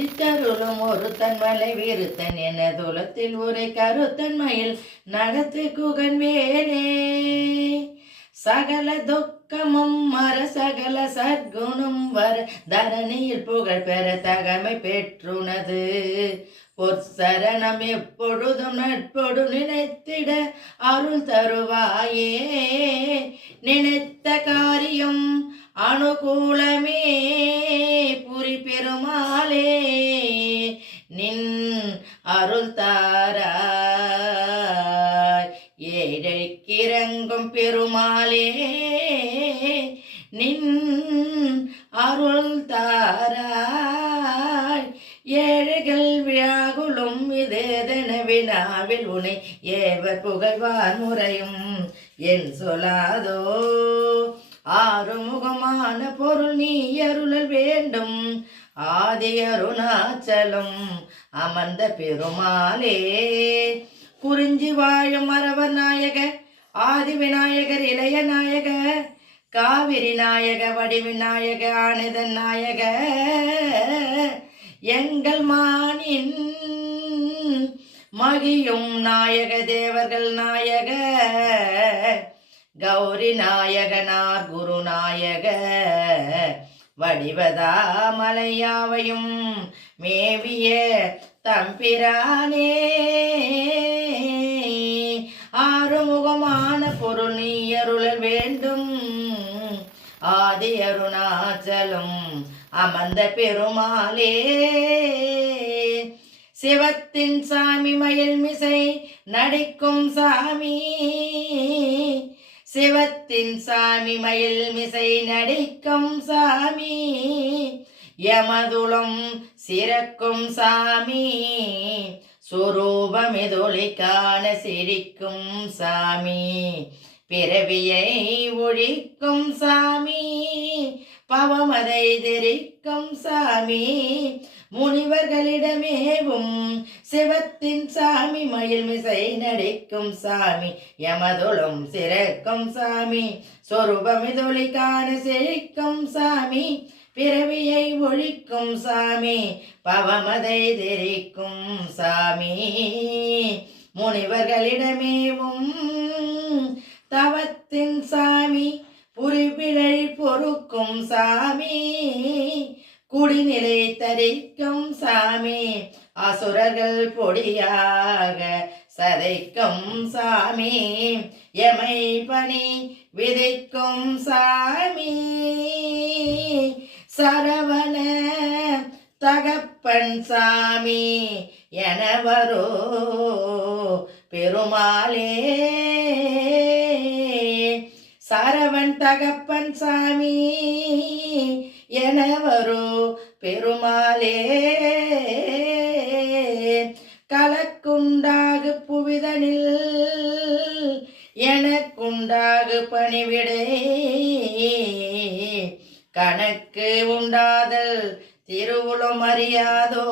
ஒலித்தருளும் ஒரு தன்மலை வீருத்தன் என துலத்தில் உரை கருத்தன்மையில் நடத்து குகன் வேலே சகல துக்கமும் மர சகல சத்குணம் வர தரணியில் புகழ் பெற தகமை பெற்றுனது. பொற்சரணம் எப்பொழுதும் நட்பொடு நினைத்திட அருள் தருவாயே. நினைத்த காரியம் ஏழைக்கிறங்கும் பெருமாளே நின் அருள் தாராய். ஏழைகள் விழாகுலும் இதேதென வினாவில் உனை ஏவர் புகழ்வார் முறையும். என் சொல்லாதோ ஆறுமுகமான பொருள் நீ அருளல் வேண்டும். ஆதி அருணாச்சலம் அமர்ந்த பெருமாளே குறிஞ்சி வாழும் மரவர் நாயக ஆதி விநாயகர் இளைய நாயக காவிரி நாயக வடிவிநாயக ஆனதன் நாயக. எங்கள் மானின் மகியும் நாயக தேவர்கள் நாயக. கௌரி நாயகனார் குருநாயக வடிவதா மலையாவையும் மேவிய தம்பிரானே ஆறுமுகமான பொருள் நீ அருளல் வேண்டும் ஆதி அருணாச்சலம் அமர்ந்த பெருமாளே. சிவத்தின் சாமி மயில் மிசை நடிக்கும் சாமி. சிவத்தின் சாமி மயில் மிசை நடிக்கும் சாமி. யமதுளம் சிறக்கும் சாமி. சுரூபமிதொளி காண சிரிக்கும் சாமி. பிறவியை ஒழிக்கும் சாமி. பவமதை தெரிக்கும் சாமி. முனிவர்களிடமேவும் சிவத்தின் சாமி மயில் மிசை நடிக்கும் சாமி. யமதுளும் சிறக்கும் சாமி. சொரூபமிதொளி காண செழிக்கும் சாமி. பிறவியை ஒழிக்கும் சாமி. பவமதை தெரிக்கும் சாமி. முனிவர்களிடமேவும் தவத்தின் சாமி பொறுக்கும் சாமி. குடிநிலை தரிக்கும் சாமி. அசுரர்கள் பொடியாக சதைக்கும் சாமி. எமை பணி விதைக்கும் சாமி. சரவண தகப்பன் சாமி எனவரோ. பெருமாளே. சரவன் தகப்பன் சாமி எனவரோ பெருமாளே. கலக்குண்டாகு புவிதனில் எனக்குண்டாகு பணிவிடை. கணக்கு உண்டாதல் திருவுளம் அறியாதோ.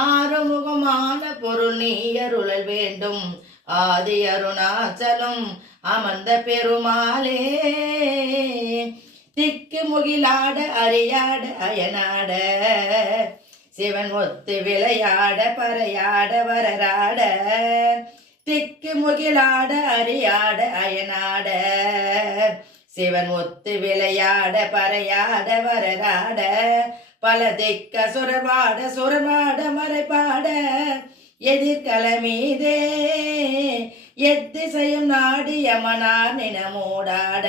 ஆறுமுகமான பொருள் நீ அருளல் வேண்டும். ஆதி அருணாச்சலம் அமர்ந்த பெருமாளே. திக்கு முகிலாட அறியாட அயனாட. சிவன் ஒத்து விளையாட பறையாட வரராட. திக்கு முகிலாட அறியாட அயனாட. சிவன் ஒத்து விளையாட பறையாட வரராட. பல திக்க சுரபாட சுரவாட மறைபாட எதிர்கல மீதே எத்திசையும் நாடி யமனார் நினமூடாட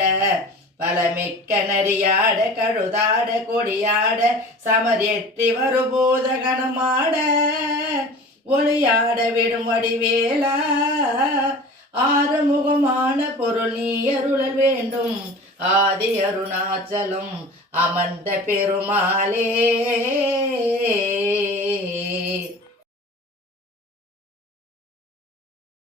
பலமிக்க நரியாட கழுதாட கொடியாட சமரெற்றி வருபோத கணமாட ஒளியாட விடும் வடிவேலா ஆறுமுகமான பொருள் நீ அருளல் வேண்டும். ஆதி அருணாச்சலம் அமர்ந்த பெருமாளே.